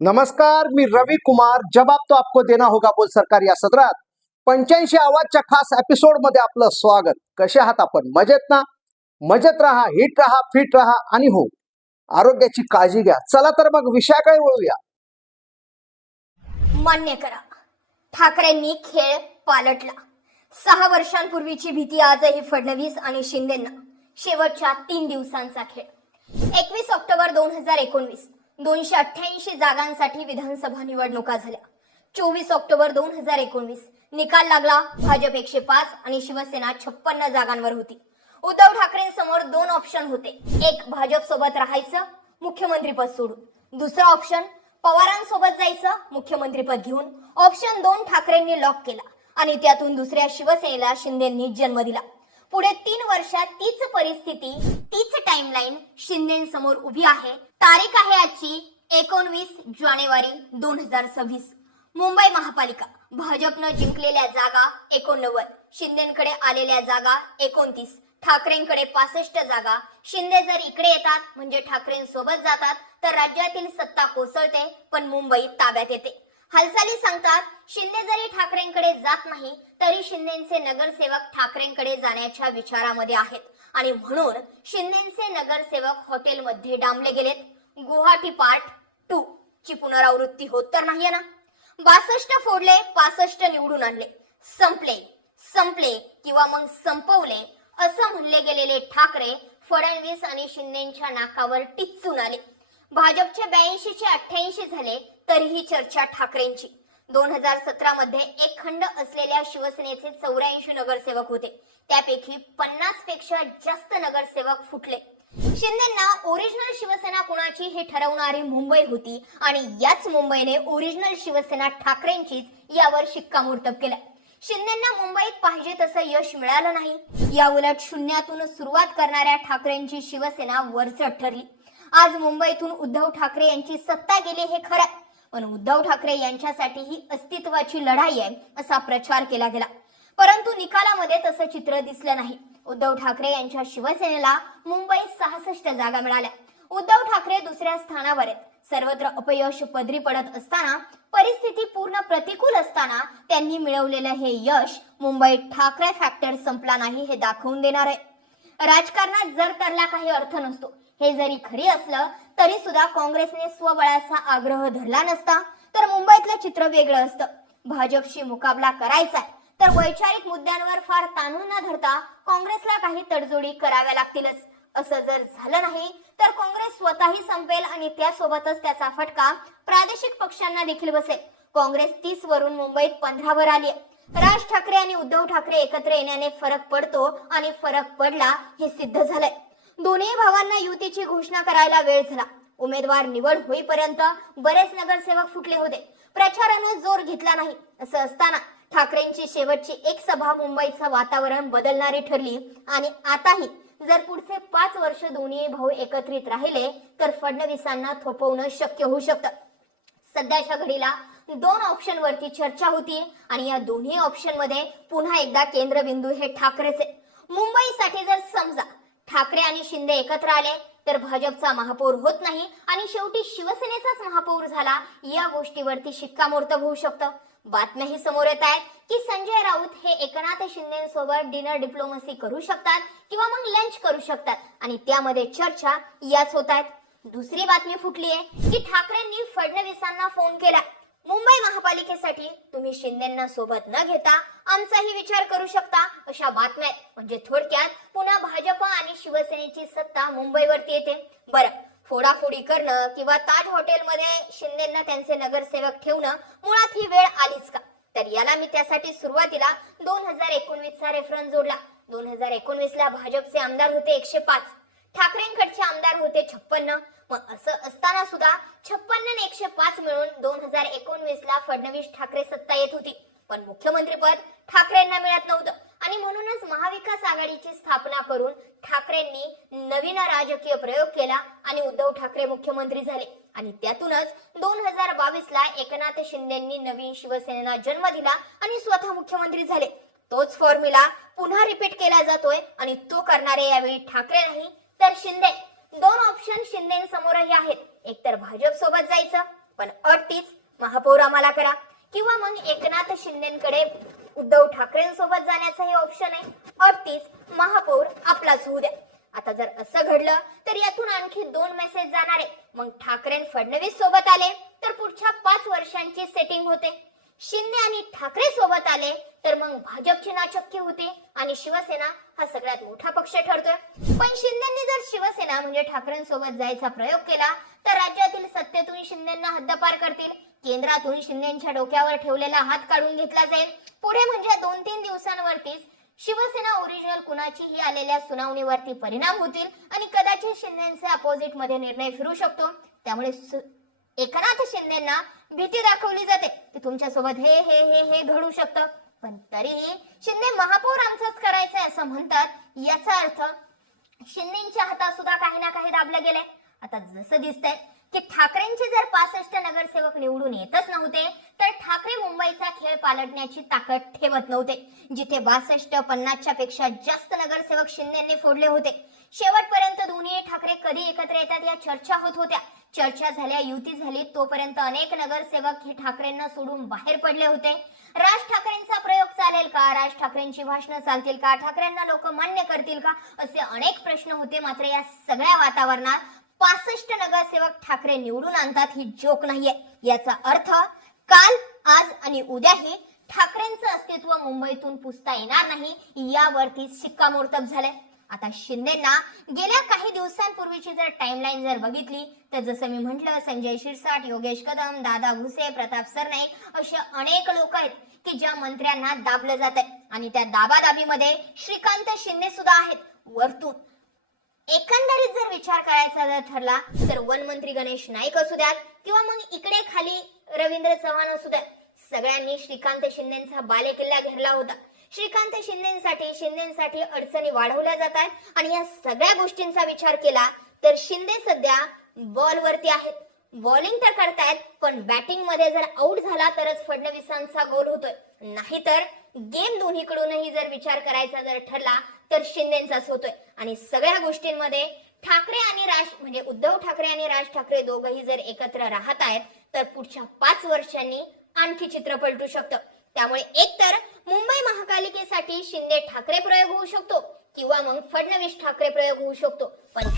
नमस्कार मी रवी कुमार. जवाब तो आपको देना होगा बोल सरकार या सत्रात पंच्याऐंशी आवाजच्या खास एपिसोडमध्ये आपलं स्वागत. कसे आहात आपण? मजेत ना? मजेत राहा हिट राहा फिट राहा आणि हो आरोग्याची काळजी घ्या. चला तर मग विषयाकडे वळूया. मान्य करा. ठाकरेंनी खेळ पालटला. सहा वर्षांपूर्वीची भीती आजही फडणवीस आणि शिंदेना. शेवटच्या तीन दिवसांचा खेळ. एकवीस ऑक्टोबर दोन हजार एकोणवीस. दोनशे अठ्ठ्याऐंशी जागांसाठी विधानसभा निवडणुका झाल्या. चोवीस ऑक्टोबर दोन हजार एकोणवीस निकाल लागला. भाजप एकशे पाच आणि शिवसेना छप्पन्न जागांवर होती. उद्धव ठाकरेंसमोर दोन ऑप्शन होते. एक भाजप सोबत राहायचं मुख्यमंत्रीपद सोडून. दुसरं ऑप्शन पवारांसोबत जायचं मुख्यमंत्रीपद घेऊन. ऑप्शन दोन ठाकरेंनी लॉक केला आणि त्यातून दुसऱ्या शिवसेनेला शिंदेंनी जन्म दिला. पुढे तीन वर्षात तीच परिस्थिती तीच टाइम शिंदेसमोर उभी आहे. तारीख आहे आजची एकोणवीस जानेवारी दोन हजार सव्वीस. मुंबई महापालिका. भाजपनं जिंकलेल्या जागा एकोणनव्वद. शिंदेकडे आलेल्या जागा एकोणतीस. ठाकरेंकडे पासष्ट जागा. शिंदे जर इकडे येतात म्हणजे ठाकरेंसोबत जातात तर राज्यातील सत्ता कोसळते पण मुंबई ताब्यात येते. हालचाली सांगतात शिंदे जरी ठाकरेंकडे जात नाही तरी शिंदेचे नगरसेवक ठाकरेंकडे जाण्याच्या विचारामध्ये आहेत. आणि म्हणून शिंदेचे नगरसेवक हॉटेलमध्ये डांबले गेलेत. गुवाहाटी पार्ट टू ची पुनरावृत्ती होत तर नाहीये ना? बासष्ट फोडले पासष्ट निवडून आणले. संपले संपले किंवा मग संपवले असं म्हणले गेलेले ठाकरे फडणवीस आणि शिंदेच्या नाकावर टिचून आले. भाजपचे ब्याऐंशीचे अठ्ठ्याऐंशी झाले तरीही चर्चा ठाकरेंची. दोन हजार सतरा मध्ये एक खंड असलेल्या शिवसेनेचे चौऱ्याऐंशी नगरसेवक होते. त्यापैकी पन्नासपेक्षा जास्त नगरसेवक फुटले. शिंदेना ओरिजिनल शिवसेना कुणाची हे ठरवणारी मुंबई होती आणि याच मुंबईने ओरिजिनल शिवसेना ठाकरेंचीच यावर शिक्कामोर्तब केलं. शिंदेना मुंबईत पाहिजे तसं यश मिळालं नाही. या उलट शून्यातून सुरुवात करणाऱ्या ठाकरेंची शिवसेना वरचढ ठरली. आज मुंबईतून उद्धव ठाकरे यांची सत्ता गेली हे खरं. पण उद्धव ठाकरे यांच्यासाठी ही अस्तित्वाची लढाई आहे असा प्रचार केला गेला. परंतु निकालामध्ये तसं चित्र दिसलं नाही. उद्धव ठाकरे यांच्या शिवसेनेला मुंबईत सहासष्ट जागा मिळाल्या. उद्धव ठाकरे दुसऱ्या स्थानावर आहेत. सर्वत्र अपयश पदरी पडत असताना परिस्थिती पूर्ण प्रतिकूल असताना त्यांनी मिळवलेलं हे यश मुंबईत ठाकरे फॅक्टर संपला नाही हे दाखवून देणार आहे. राजकारणात जर त्याला काही अर्थ नसतो हे जरी खरी असलं तरी सुद्धा काँग्रेसने स्वबळाचा आग्रह धरला नसता तर मुंबईतलं चित्र वेगळं असतं. भाजपशी मुकाबला करायचा तर वैचारिक मुद्द्यांवर फार ताणून न धरता काँग्रेसला काही तडजोडी कराव्या लागतीलच. असं जर झालं नाही तर काँग्रेस स्वतःही संपेल आणि त्यासोबतच त्याचा फटका प्रादेशिक पक्षांना देखील बसेल. काँग्रेस तीस वरून मुंबईत पंधरावर आली राज ठाकरे आणि उद्धव ठाकरे एकत्र येण्याने फरक पडतो आणि फरक पडला हे सिद्ध झालंय. दोन्ही भावांना युतीची घोषणा करायला वेळ झाला. उमेदवार निवड होईपर्यंत बरेच नगरसेवक फुटले होते. प्रचारानं जोर घेतला नाही असं असताना ठाकरेंची शेवटची एक सभा मुंबईचं वातावरण बदलणारी ठरली. आणि आताही जर पुढचे पाच वर्ष दोन्ही भाऊ एकत्रित राहिले तर फडणवीसांना थोपवणं शक्य होऊ शकतं. सध्याच्या घडीला दोन ऑप्शन वरती चर्चा होती आणि या दोन्ही ऑप्शनमध्ये पुन्हा एकदा केंद्रबिंदू हे ठाकरेचे. मुंबईसाठी जर समजा ठाकरे आणि शिंदे एकत्र आले तर भाजपचा महापौर होत नाही आणि शेवटी शिवसेनेचाच महापौर झाला या गोष्टीवरती शिक्कामोर्तब होऊ शकतं. बातम्याही समोर येत आहेत की संजय राऊत हे एकनाथ शिंदेसोबत डिनर डिप्लोमसी करू शकतात किंवा मग लंच करू शकतात. आणि त्यामध्ये चर्चा याच होत आहेत. दुसरी बातमी फुटली आहे की ठाकरेंनी फडणवीसांना फोन केला. मुंबई महापालिकेसाठी तुम्ही शिंदेना सोबत न घेता आमचाही विचार करू शकता अशा बातम्या आहेत. म्हणजे थोडक्यात पुन्हा भाजप आणि शिवसेनेची सत्ता मुंबईवरती येते. बरं फोडाफोडी करणं किंवा ताज हॉटेलमध्ये शिंदेना त्यांचे नगरसेवक ठेवणं मुळात ही वेळ आलीच का? तर याला मी त्यासाठी सुरुवातीला दोन हजार एकोणवीस चा रेफरन्स जोडला. दोन हजार एकोणवीस ला भाजपचे आमदार होते एकशे पाच. ठाकरेंकडचे आमदार होते छप्पन्न. मग असं असताना सुद्धा छप्पन्न एकशे पाच मिळून दोन हजार एकोणवीस ला फडणवीस ठाकरे सत्ता येत होती. पण मुख्यमंत्रीपद ठाकरेंना मिळत नव्हतं. आणि म्हणूनच महाविकास आघाडीची स्थापना करून ठाकरेंनी नवीन राजकीय प्रयोग केला आणि उद्धव ठाकरे मुख्यमंत्री झाले. आणि त्यातूनच दोन हजार बावीस ला एकनाथ शिंदेंनी नवीन शिवसेनेला जन्म दिला आणि स्वतः मुख्यमंत्री झाले. तोच फॉर्म्युला पुन्हा रिपीट केला जातोय आणि तो करणारे यावेळी ठाकरे नाही तर शिंदे. दोन ऑप्शन शिंदेसमोरही आहेत. एकतर भाजप सोबत जायचं पण अट तीच महापौर आम्हाला करा. किंवा मग एकनाथ शिंदेकडे उद्धव ठाकरेंसोबत जाण्याचं हे ऑप्शन आहे. अडतीस महापौर आपलाच होऊ द्या. आता जर असं घडलं तर यातून आणखी दोन मेसेज जाणार आहे. मग ठाकरे फडणवीस सोबत आले तर पुढच्या पाच वर्षांची सेटिंग होते. शिंदे आणि ठाकरे सोबत आले तर मग भाजपची नाचक्की होते आणि शिवसेना हा सगळ्यात मोठा पक्ष ठरतोय. पण शिंदेनी जर शिवसेना म्हणजे ठाकरेंसोबत जायचा प्रयोग केला तर राज्यातील सत्तेतून शिंदेना हद्दपार करतील. केंद्रातून शिंदेच्या डोक्यावर ठेवलेला हात काढून घेतला जाईल. पुढे म्हणजे दोन तीन दिवसांवरतीच शिवसेना ओरिजिनल कुणाचीही आलेल्या सुनावणीवरती परिणाम होतील आणि कदाचित शिंदेचे अपोजिटमध्ये निर्णय फिरू शकतो. त्यामुळे एकनाथ शिंदेना भीती दाखवली जाते. की तुमच्यासोबत हे हे हे हे घडू शकतं. पण तरीही शिंदे महापौर आमचंच करायचंय असं म्हणतात. याचा अर्थ शिंदेच्या हातात सुद्धा काही ना काही दाबलं गेलंय. आता जसं दिसतंय की ठाकरेंचे जर पासष्ट नगरसेवक निवडून येतच नव्हते तर ठाकरे मुंबईचा खेळ पालटण्याची ताकद ठेवत नव्हते जिथे बासष्ट पन्नासच्या पेक्षा जास्त नगरसेवक शिंदेंनी फोडले होते. शेवटपर्यंत दोन्ही ठाकरे कधी एकत्र येतात या चर्चा होत होत्या. चर्चा झाल्या युती झाली तोपर्यंत अनेक नगरसेवक हे ठाकरेंना सोडून बाहेर पडले होते. राज ठाकरेंचा प्रयोग चालेल का? राज ठाकरेंची भाषणं चालतील का? ठाकरेंना लोक मान्य करतील का? असे अनेक प्रश्न होते मात्र या सगळ्या वातावरणात पासष्ट नगरसेवक ठाकरे निवडून आणतात ही जोक नाहीये. याचा अर्थ काल आज आणि उद्याही ठाकरेंचं अस्तित्व मुंबईतून पुसता येणार नाही यावरती शिक्कामोर्तब झालंय. आता शिंदेना गेल्या काही दिवसांपूर्वीची जर टाइमलाईन जर बघितली तर जसं मी म्हटलं संजय शिरसाट योगेश कदम दादा भुसे प्रताप सरनाईक असे अनेक लोक आहेत की ज्या मंत्र्यांना दाबलं जात आहे आणि त्या दाबादाबीमध्ये श्रीकांत शिंदे सुद्धा आहेत वरतून. एकंदरीत जर विचार करायचा जर ठरला तर वन मंत्री गणेश नाईक असू द्यात किंवा मग इकडे खाली रवींद्र चव्हाण असू द्यात. सगळ्यांनी श्रीकांत शिंदेचा बालेकिल्ला घेरला होता. श्रीकांत शिंदेसाठी शिंदेसाठी अडचणी वाढवल्या जात आहेत आणि या सगळ्या गोष्टींचा विचार केला तर शिंदे सध्या बॉलवरती आहेत. बॉलिंग तर करतायत पण बॅटिंगमध्ये जर आउट झाला तरच फडणवीसांचा गोल होतोय. नाहीतर गेम दोन्हीकडूनही जर विचार करायचा जर ठरला तर शिंदेचाच होतोय. आणि सगळ्या गोष्टींमध्ये ठाकरे आणि राज म्हणजे उद्धव ठाकरे आणि राज ठाकरे दोघही जर एकत्र राहत आहेत तर पुढच्या पाच वर्षांनी आणखी चित्र पलटू शकतं. त्यामुळे एकतर मुंबई महापालिकेसाठी शिंदे ठाकरे प्रयोग होऊ शकतो किंवा मग फडणवीस ठाकरे प्रयोग होऊ शकतो. पण